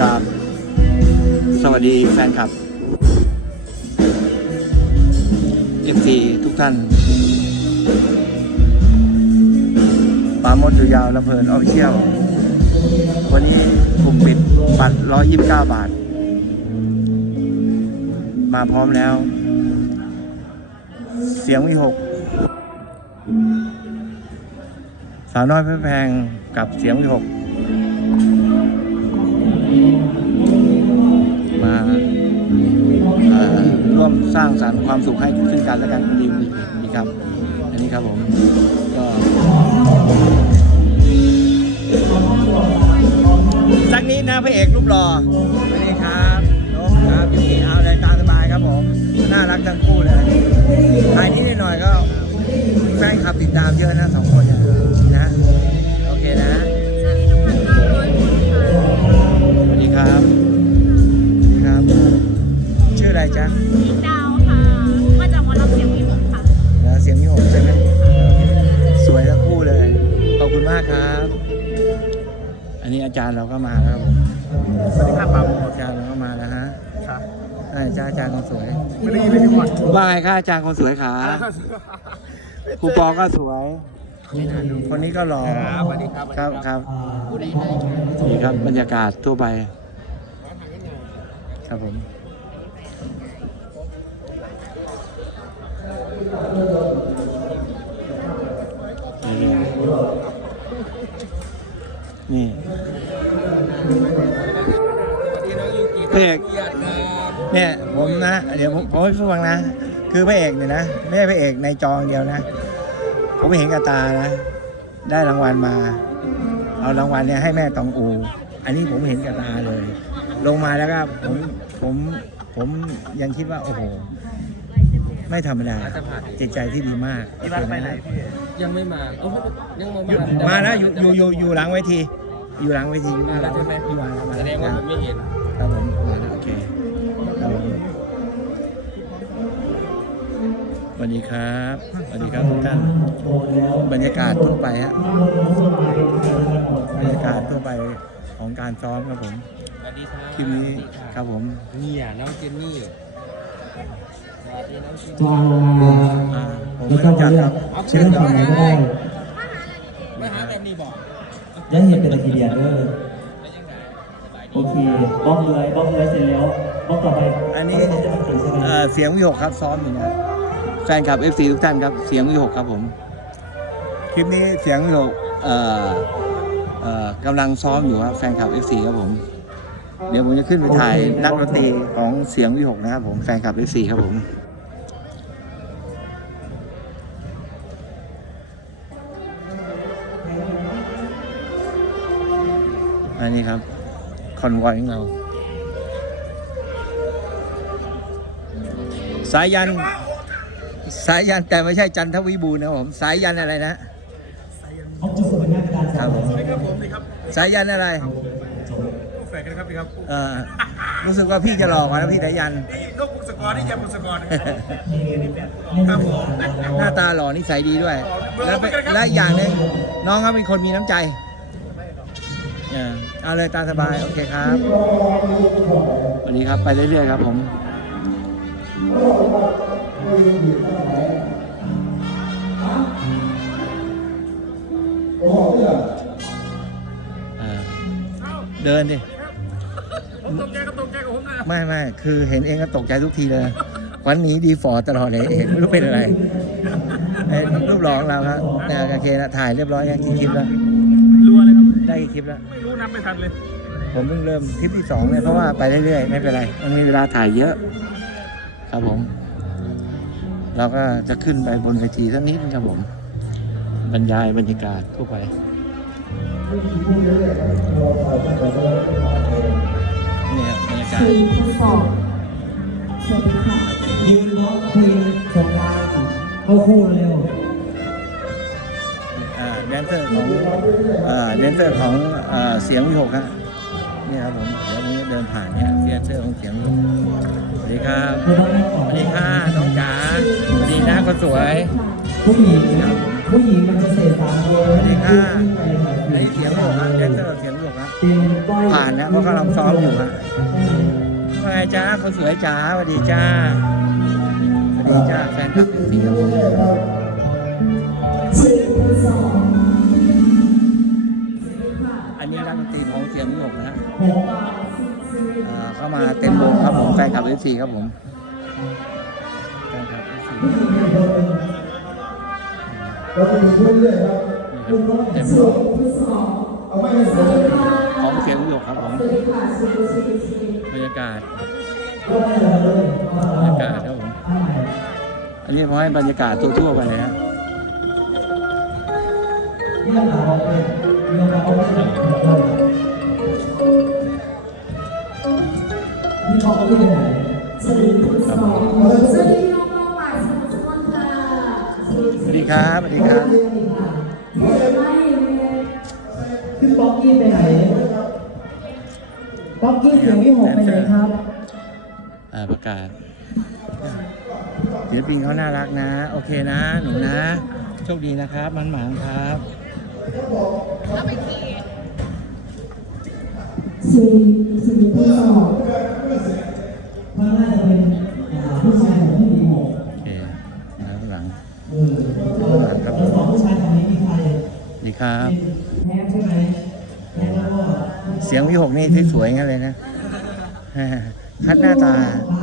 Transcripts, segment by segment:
กับสวัสดีแฟนคลับ FC ทุกท่านปาโมดอยู่ยาวละเพลินออฟฟิเชียลวันนี้ผมปิดบัตร 129 บาท มาพร้อมแล้ว เสียงวิหก สาวน้อยเพชรแพงกับเสียงวิหก มาร่วมสร้างสรรค์ความสุขให้ซึ่งกันและกันดีดีดีครับ อันนี้ครับผมก็สักนิดนะพระเอกรูปหล่อสวัสดีครับนกครับยูกิเอาเลยตามสบายครับผมน่ารักทั้งคู่เลยถ่ายนิดหน่อยก็แฟนคลับติดตามเยอะนะสองคนเนี่ย จ๊ะดาวค่ะมาจากหมอลำเสียงมีหกค่ะแล้วเสียงยี่หกใช่ไหมสวยทั้งคู่เลย ขอบคุณมากครับ อันนี้อาจารย์เราก็มาแล้วครับผมสวัสดีครับปั๊มอาจารย์เราก็มาแล้วฮะครับใช่จ้าอาจารย์คนสวยไม่ได้ยินเลยทุกคนว่าไงคะอาจารย์คนสวยขาครูปอก็สวยคนนี้ก็หล่อครับสวัสดีครับครับครับนี่ครับบรรยากาศทั่วไป ครับผม นี่พระเอกเนี่ยผมนะเดี๋ยวผมผมให้ฟังนะ คือพระเอกเนี่ยนะไม่ใช่พระเอกในจองเดียวนะ ผมเห็นกับตานะ ได้รางวัลมา เอารางวัลเนี่ยให้แม่ตองอู อันนี้ผมเห็นกับตาเลย ลงมาแล้วก็ผมผมผมยังคิดว่าโอ้โหไม่ธรรมดาจิตใจที่ดีมากที่บ้านไปไหนพี่ ยังไม่มาเอ้ายังมาอยู่มาแล้วอยู่อยู่อยู่อยู่หลังเวทีอยู่หลังเวทีอยู่มาแล้วใช่ไหมอยู่หลังมาแสแล้วดงว่าผมไม่เห็นครับผมมาแล้วโอเคครับผมสวัสดีครับสวัสดีครับทุกท่านบรรยากาศทั่วไปฮะบรรยากาศทั่วไปของการซ้อมครับผมสวัสดีครับคลิปนี้ครับผมเนี่ยน้องเจนนี่สวัสดีน้องเจนจะนี่เอาอ่าผมแล้วไม่ก็รู้จะจักเลืคอรักบจะเลือกฝั่งไหนก็ได้ไม่หากันนี่บอกอยังเห็นเป็นทีเดียเด้อโอเคบล็อกเลยบล็อกเลยเสร็จแล้วบล็อกต่อไปอันนี้จะมาถึงใช่ไหมเอ่อเสียงวิหกครับซ้อมอยู่นะแฟนคลับ FC ทุกท่านครับเสียงวิหกครับผม คลิปนี้เสียงวิหกเอ่อเอ่อกำลังซ้อมอยู่ครับแฟนคลับ FC ครับผม เดี๋ยวผมจะขึ้นไปถ่ายนักดนตรีของเสียงวิหกนะครับผมแฟนคลับ FC ครับผมอันนี้ครับ คอนวอยของเรา สายยัน สายยันแต่ไม่ใช่จันทวิบูลย์นะครับผมสายยันอะไรนะเอาจุดสมญญากระดานครับผมนี่ครับผมนี่ครับสายยันอะไร ลูกแฝดกันครับพี่ครับเออรู้สึกว่าพี่จะหลอกมาแล้วพี่สายยัน นี่นกบุษกรนี่ยำบุษกรครับผมหน้าตาหล่อนิสัยดีด้วย แล้วเป็นและอีกอย่างหนึงน้องเขาเป็นคนมีน้ำใจเออเอาเลยตามสบาย โอเคครับสวัสดีครับไปเรื่อยๆครับผมเออเดินดิ ผมตกใจกับตกใจกับผมนะไม่ไม่คือเห็นเองก็ตกใจทุกทีเลยวันนี้ดีฟอร์ตลอดเลยเองไม่รู้เป็นอะไรไอ้รูปหล่อของเราครับแต่โอเคนะถ่ายเรียบร้อยยังกี่คลิปแล้วรัวเลยครับได้กี่คลิปแล้ว ไม่รู้นับไม่ทันเลย ผมเพิ่งเริ่มคลิปที่สองเนี่ยเพราะว่าไปเรื่อยๆไม่เป็นไรมันมีเวลาถ่ายเยอะ ครับผม เราก็จะขึ้นไปบนเวทีสักนิดนึงครับผม บรรยายบรรยากาศทั่วไป เนี่ยบรรยากาศสี่ทดสอบสวัสดีค่ะยืนบล็อกคุยสงกรานต์เข้าคู่เร็วอ่าแดนเซอร์ของอ่าแดนเซอร์ของอ่าเสียงวิหกฮะนี่ครับผมเดี๋ยวผมจะเดินผ่านเนี่ยแดนเซอร์ของเสียงวิหกสวัสดีครับไม่ต้องนั่งสต่อวัสดีค่ะน้องจ๋าสวัสดีนะคนสวยผู้หญิงผู้หญิงมันจะเสียสามคนสวัสดีค่ะขึ้นไปแบบไอ้เสียงหกนะแดนเซอร์เสียงหกนะเป็นก้อยผ่านนะเพราะกำลังซ้อมอยู่ฮะว่าไงจ้าคนสวยจ้าสวัสดีจ้าสวัสดีจ้าแฟนคลับสีครับผมอันนี้นักดนตรีของเสียงหกนะฮะอ่าเข้ามาเต็มวงครับผมแฟนคลับสีครับผมแฟนคลับสี เต็มวงของเสียงหกครับผมบรรยากาศบรรยากาศครับผมอันนี้พอให้บรรยากาศทั่วๆไปนะฮะนี่ ยงวิหกไปไหนครับอ่าประกาศศิลปินเขาน่ารักนะ โอเคนะ หนูนะ โชคดีนะครับ มันหมางครับแล้วไปขี่สี่สี่ผู้สอบเพราะน่าจะเป็นผู้ชายของพี่ดีหกโอเคนะข้างหลังเออแล้วสองผู้ชายคนนี้มีใครดีครับแพ้ใช่ไหมแพ้แล้วก็เสียงวิหกนี่ที่สวยงั้นเลยนะ คัดหน้าตา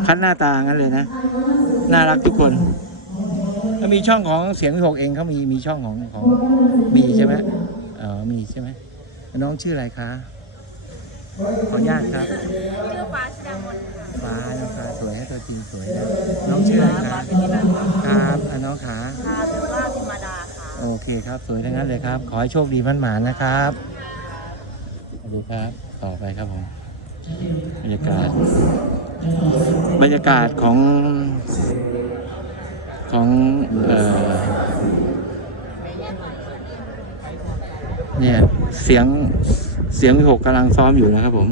คัดหน้าตางั้นเลยนะ น่ารักทุกคนแล้วมีช่องของเสียงวิหกเองเขามีมีช่องของของมีใช่ไหมเออมีใช่ไหมน้องชื่ออะไรคะขออนุญาตครับชื่อฟ้าชดามนค่ะฟ้าน้องฟ้าสวยให้ตัวจริงสวยนะน้องชื่ออะไรคะครับอะน้องขาค่ะหรือว่าพิมาดาค่ะโอเคครับสวยทั้งนั้นเลยครับ ขอให้โชคดีมั่นหมานนะครับดูครับ ต่อไปครับผม บรรยากาศ บรรยากาศของของเนี่ยเสียงเสียงวิหกกำลังซ้อมอยู่นะครับผม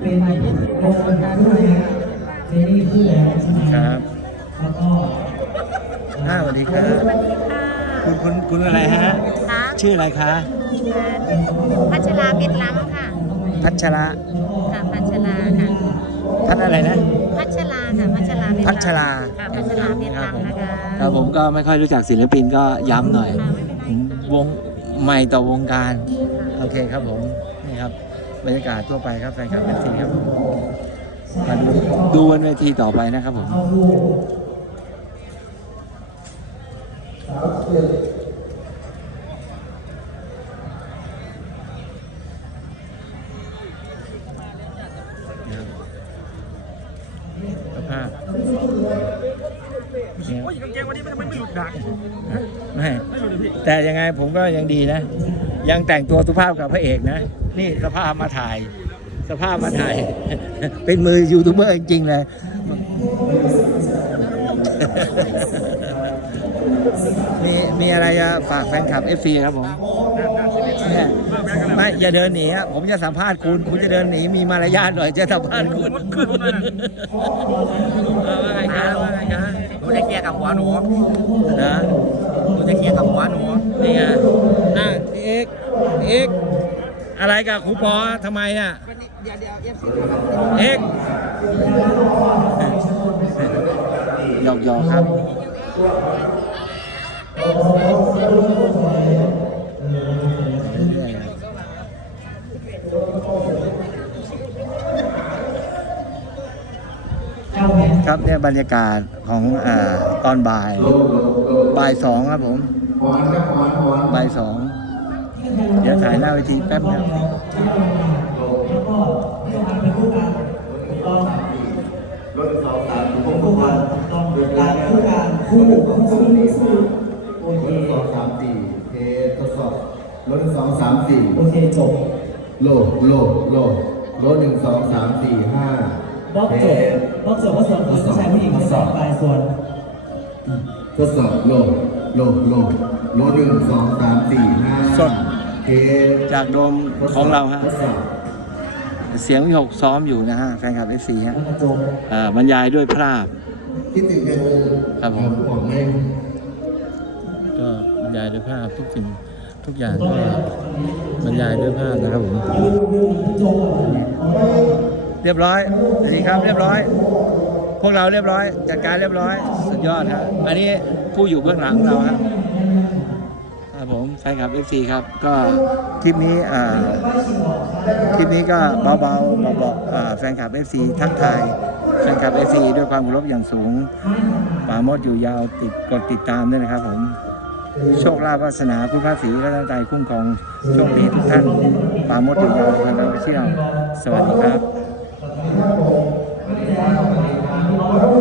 เป็นโรงงานด้วยนะเจนี่คู่แล้วใช่ไหมครับ แล้วก็อ้าวสวัสดีครับสวัสดีค่ะคุณคุณคุณอะไรฮะนะชื่ออะไรคะ พัชราเป็นล้ำค่ะพัชระค่ะพัชราค่ะ พัชอะไรนะ พัชราค่ะ พัชราเป็นพัชรา ค่ะพัชราเป็นล้ำนะคะครับผมก็ไม่ค่อยรู้จักศิลปินก็ย้ำหน่อย ค่ะไม่เป็นไรผมวงใหม่ต่อวงการ โอเคครับผม นี่ครับ บรรยากาศทั่วไปครับแฟนคลับเอฟซีครับผมมาดูดูบนเวทีต่อไปนะครับผม เอาดู สภาพเนี่ยโอ้ยกางเกงวันนี้มันทำไมไม่หลุดดังไม่ไม่หลุดเลยพี่แต่ยังไงผมก็ยังดีนะ ยังแต่งตัวสุภาพกับพระเอกนะ นี่สภาพมาถ่าย สภาพมาถ่าย เป็นมือยูทูบเบอร์จริงๆเลย มีมีอะไรจะฝากแฟนคลับ FC ครับผมเนี่ยไม่อย่าเดินหนีอะผมจะสัมภาษณ์คุณคุณจะเดินหนีมีมารยาทหน่อยจะสัมภาษณ์คุณเออว่าไงครับว่าไงครับหนูจะเคลียร์กับหัวหนูนะหนูจะเคลียร์กับหัวหนูนี่ไงอะพี่เอกพี่เอกอะไรกับครูปอทำไมอะเดี๋ยวเดี๋ยวเอฟซีเอกหยอกหยอกๆครับเจ้าแหวน ครับเนี่ยบรรยากาศของอาตอนบ่าย บ่ายสองครับผม บ่ายสอง เดี๋ยวถ่ายหน้าเวทีแป๊บนึงแล้วก็ให้วางเป็นคู่กันต้องรถสองสามคู่กันต้องการคู่กันคู่คู่คู่ รถสองสามสี่เทสทดสอบรถสองสามสี่โอเคจบโลโลโลรถหนึ่งสองสามสี่ห้าบล็อกจบบล็อกจบว่าส่วนผู้ชายผู้หญิงเป็นสองปลายส่วนทดสอบโลโลโลรถหนึ่งสองสามสี่ห้าสดเทสจากโดมของเราฮะ ทดสอบ เสียงวิหกซ้อมอยู่นะฮะ แฟนคลับเอฟซีฮะกระจกเอ่อบรรยายด้วยภาพ คิดถึงเพลงครับผมบอกไหมก็บ รรยายด้วยภาพทุกสิ่งทุกอย่างก็บรรยายด้วยภาพนะครับผมเรียบร้อยสวัสดีครับเรียบร้อย พวกเราเรียบร้อย จัดการเรียบร้อย สุดยอดครับอันนี้ผู้อยู่เบื้องหลังเราครับครับผมแฟนคลับ FC ครับ ก็คลิปนี้อ่าคลิปนี้ก็เบาๆเบาๆอ่าแฟนคลับ FC ทักทายแฟนคลับ FC ด้วยความเคารพอย่างสูงป่าโมดอยู่ยาวติดกดติดตามด้วยนะครับผม โชคลาภวาสนาคุณพระศรีและตั้งใจคุ้มครองโชคดีทุกท่านปาโมดอยู่ยาวเป็นเราเชี่ยวสวัสดีครับ